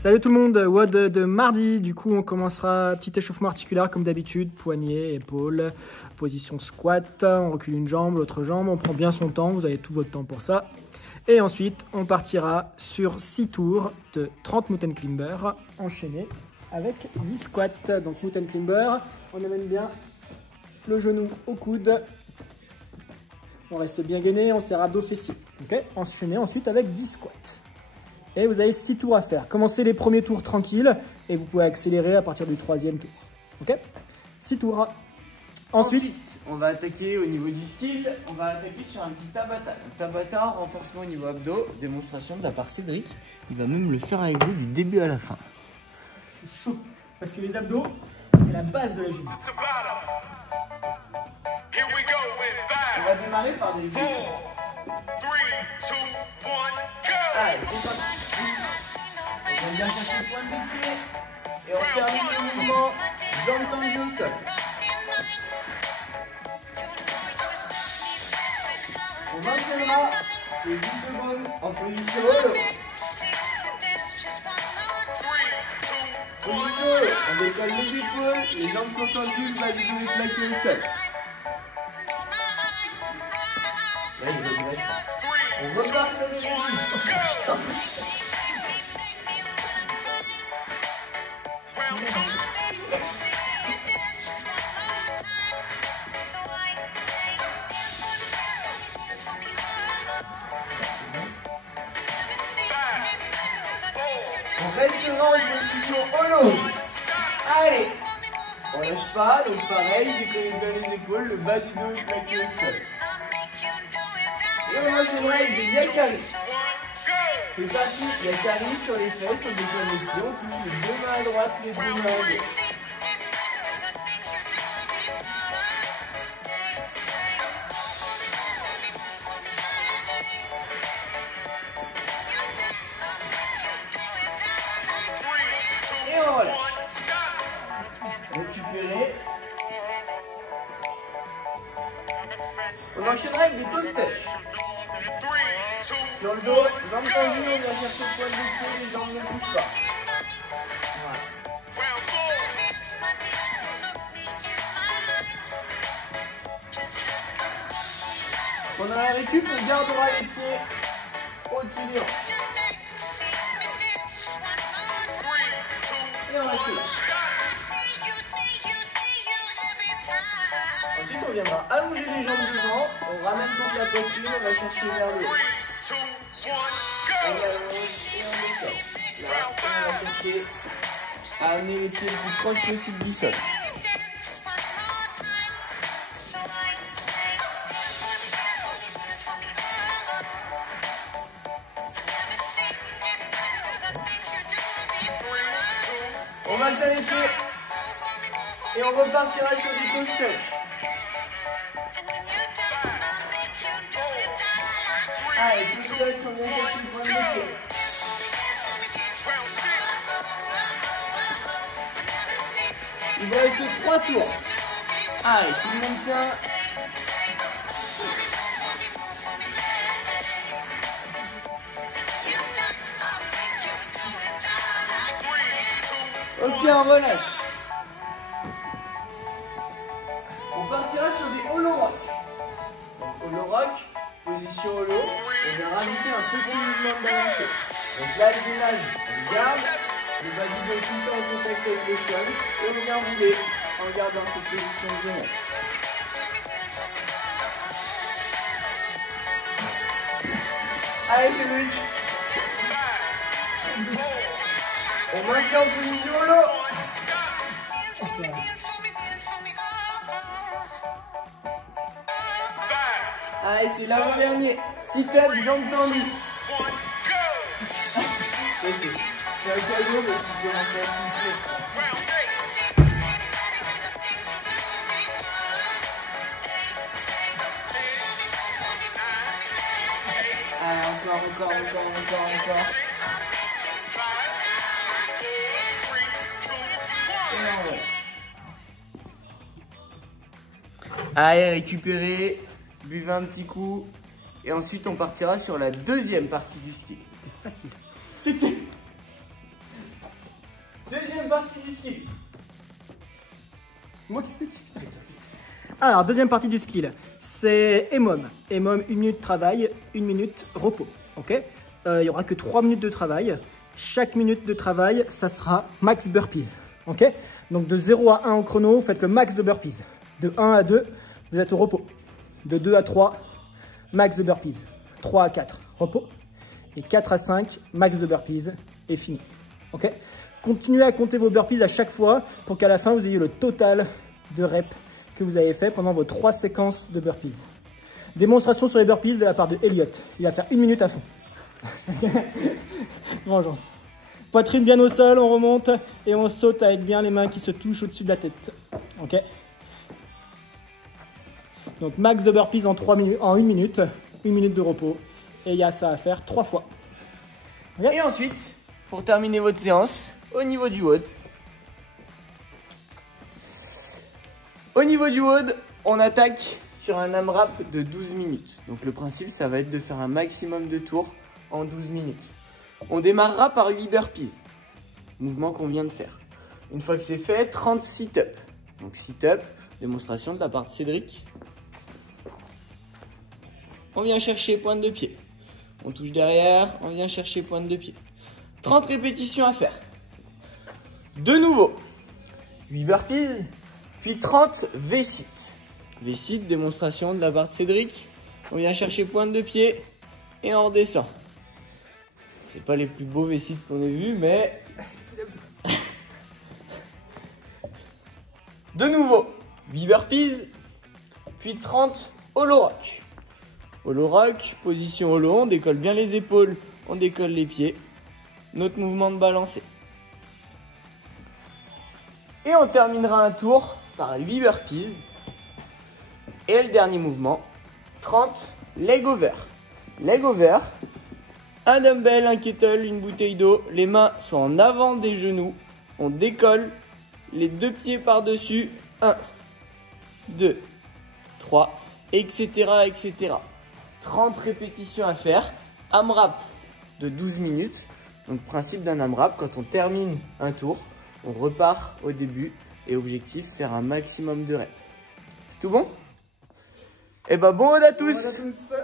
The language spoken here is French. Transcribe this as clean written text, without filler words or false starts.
Salut tout le monde, WOD de mardi. Du coup, on commencera petit échauffement articulaire comme d'habitude, poignets, épaules, position squat. On recule une jambe, l'autre jambe. On prend bien son temps, vous avez tout votre temps pour ça. Et ensuite, on partira sur 6 tours de 30 mountain climber enchaînés avec 10 squats. Donc mountain climber, on amène bien le genou au coude. On reste bien gainé, on serre abdos fessiers. Okay, enchaîné ensuite avec 10 squats. Et vous avez 6 tours à faire. Commencez les premiers tours tranquilles et vous pouvez accélérer à partir du 3e tour. Ok, 6 tours. Ensuite, on va attaquer au niveau du style. On va attaquer sur un petit Tabata. Tabata, renforcement au niveau abdos, démonstration de la part Cédric. Il va même le faire avec vous du début à la fin. Je suis chaud parce que les abdos, c'est la base de la gym. On va démarrer par des exercices. Allez, c'est parti. On va bien chercher le point de pied. Et on termine le mouvement jambes tendues au sol. On maintiendra les 10 secondes en position holo. Position holo, on décolle les épaules, les jambes sont tendues, le bas du dos est plaqué au sol. On repart sur les exercices. On restera en position holo. Allez, on lâche pas, donc pareil, décollez bien les épaules, le bas du dos est plaqué au sol. Et on enchaînera avec des yakari. C'est parti, yakari sur les fesses, on décolle les pieds, on touche les deux mains à droite, les deux mains à gauche. Et on relâche. Récupérer. On enchaînera avec des toes touch. Sur le dos, jambes tendues, on vient chercher le point de pied, les jambes ne bougent pas. Voilà. Pendant la récup, on gardera les pieds au-dessus du ventre. Et on lâche. Ensuite, on viendra allonger les jambes devant, on ramène contre la poitrine, on va chercher vers le haut. On allonge et on décolle. Là, on va chercher à amener les pieds le plus proche possible du sol. On maintient les pieds et on repartira sur du toe touch. Allez, toe touch, on vient chercher le point de pied. Il va rester 3 tours. Allez, tout le monde tient. Ok, on relâche. On partira sur des holo rock. Holo rock, position holo. On vient rajouter un petit mouvement de balancier. Donc là, le gainage, on garde. Le bas du dos est tout le temps en contact avec le sol. Et on vient rouler en gardant cette position de gainage. Allez, c'est Louis. On maintient en position holo. Allez, c'est l'avant-dernier. Sit-up, jambes tendues. C'est un cadeau, mais tu peux rentrer à tout. Allez, encore. Allez, récupérer, buvez un petit coup. Et ensuite, on partira sur la deuxième partie du ski. C'était facile. C'était... deuxième partie du skill. Moi qui explique. Alors, deuxième partie du skill, c'est EMOM. EMOM, 1 minute travail, 1 minute repos. Ok. Il n'y aura que 3 minutes de travail. Chaque minute de travail, ça sera max burpees. Ok. Donc de 0 à 1 au chrono, vous faites le max de burpees. De 1 à 2, vous êtes au repos. De 2 à 3, max de burpees. 3 à 4, repos. Et 4 à 5, max de burpees, et fini. Ok. Continuez à compter vos burpees à chaque fois pour qu'à la fin, vous ayez le total de reps que vous avez fait pendant vos 3 séquences de burpees. Démonstration sur les burpees de la part de Elliot. Il va faire 1 minute à fond. Vengeance. Poitrine bien au sol, on remonte et on saute avec bien les mains qui se touchent au-dessus de la tête. Ok. Donc max de burpees en 1 minute, 1 minute de repos. Et il y a ça à faire 3 fois. Okay. Et ensuite, pour terminer votre séance, au niveau du WOD. Au niveau du WOD, on attaque sur un AMRAP de 12 minutes. Donc le principe, ça va être de faire un maximum de tours en 12 minutes. On démarrera par 8 burpees, mouvement qu'on vient de faire. Une fois que c'est fait, 30 sit-up. Donc sit-up, démonstration de la part de Cédric. On vient chercher pointe de pied. On touche derrière, on vient chercher pointe de pied. 30 répétitions à faire. De nouveau, 8 burpees, puis 30 V-sit. V-sit, démonstration de la part de Cédric. On vient chercher pointe de pied et on redescend. C'est pas les plus beaux V-sit qu'on ait vus, mais... De nouveau, 8 burpees, puis 30 hollow rock. Hollow rock, position hollow, on décolle bien les épaules, on décolle les pieds. Notre mouvement de balancé. Et on terminera un tour par 8 burpees. Et le dernier mouvement, 30 leg over. Leg over, un dumbbell, un kettle, une bouteille d'eau. Les mains sont en avant des genoux. On décolle les 2 pieds par-dessus. 1, 2, 3, etc., etc. 30 répétitions à faire. AMRAP de 12 minutes. Donc principe d'un AMRAP, quand on termine un tour, on repart au début et objectif, faire un maximum de reps. C'est tout bon? Eh ben bon à tous. Bon à tous.